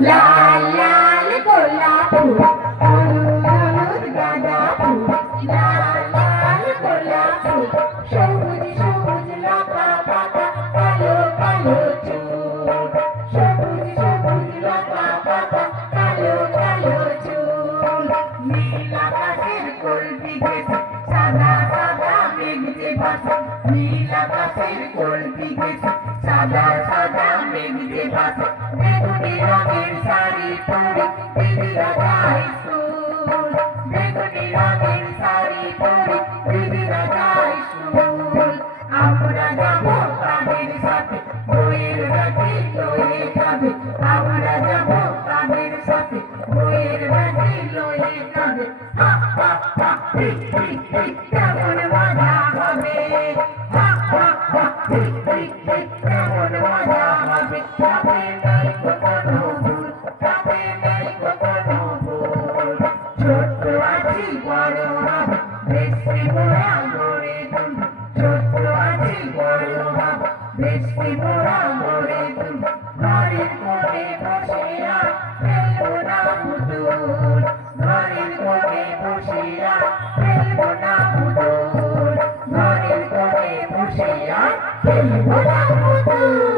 লাল লাল গোলাপ ফুল হলুদ হলুদ গাঁদা ফুল লাল লাল গোলাপ ফুল সবুজ সবুজ লতা পাতা কালো কালো চুল সবুজ সবুজ লতা পাতা কালো কালো চুল নীল আকাশের কলবি গেছে সাদা সাদা মেঘ যে ভাসে নীল আকাশের কলবি গেছে সাদা সাদা মেঘ যে ভাসে বেগুনি রঙের শাড়ি পরে দিদিরা যায় স্কুল বেগুনি রঙের শাড়ি পরে দিদিরা যায় স্কুল আমরা যাবো তাদের সাথে বইয়ের ব্যাগে লয়ে যাবে আমরা যাবো তাদের সাথে বইয়ের ব্যাগে লয়ে যাবে হা হা হা হি হি হি কেমন মজা হবে হা হা হা হি হি হি কেমন মজা হবে তবে নেই কোনো ভুল তবে নেই কোনো ভুল ছোট্ট আছি বড় হব বৃষ্টি মোড়া গড়ে তুল ছোট্ট আছি বড় হব বৃষ্টি মোড়া গড়ে তুল ঘরের কোণে বসে আর ফেলবো না পুতুল ঘরের কোণে বসে আর ফেলবো না পুতুল ঘরের কোণে বসে আর ফেলবো না পুতুল